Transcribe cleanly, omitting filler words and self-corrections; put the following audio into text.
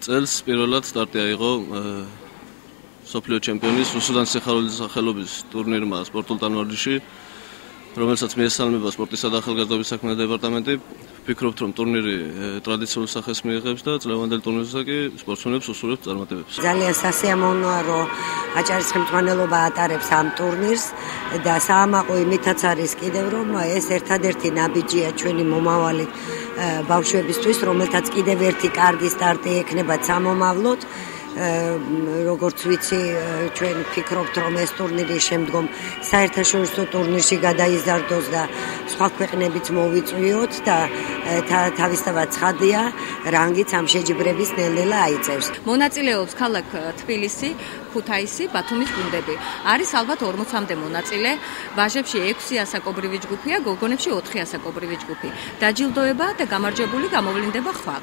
წელს პირველად სტარტი აიღო სოფლიო ჩემპიონის რუსუდან სიხარულის სახელობის ტურნირმა სპორტულ ტანვარჯიშში, რომელსაც მიესალმება სპორტისა და ახალგაზრდობის საქმეთა დეპარტამენტი. ვფიქრობთ, რომ ტურნირი ტრადიციულ სახეს მიიღებს და წლევანდელ ტურნირზე კი სპორტსმენებს უსურვებს წარმატებებს. ძალიან სასიამოვნოა, რომ აჭარის ხელმძღვანელობა ატარებს ამ ტურნირს და საამაყო იმითაც არის კიდევ, რომ ეს ერთადერთი ნაბიჯია ჩვენი მომავალი ბავშვებისთვის, რომელთაც კიდევ ერთი კარგი სტარტი ექნებათ სამომავლოდ. როგორც ვიცი, ჩვენ ვფიქრობთ, რომ ეს ტურნირი შემდგომ საერთაშორისო ტურნირში გადაიზარდოს და სხვა ქვეყნებიც მოვიწვიოთ და თავისთავად ცხადია, რანგიც ამ შეჯიბრების ნელ-ნელა აიწევს. მონაწილეობს ქალაქ თბილისი, ქუთაისი, ბათუმის გუნდები. არის ალბათ 40-მდე მონაწილე, ვაჟებში 6 ასაკობრივი ჯგუფია, გოგონებში 4 ასაკობრივი ჯგუფი. დაჯილდოება და გამარჯვებული გამოვლინდება ხვალ.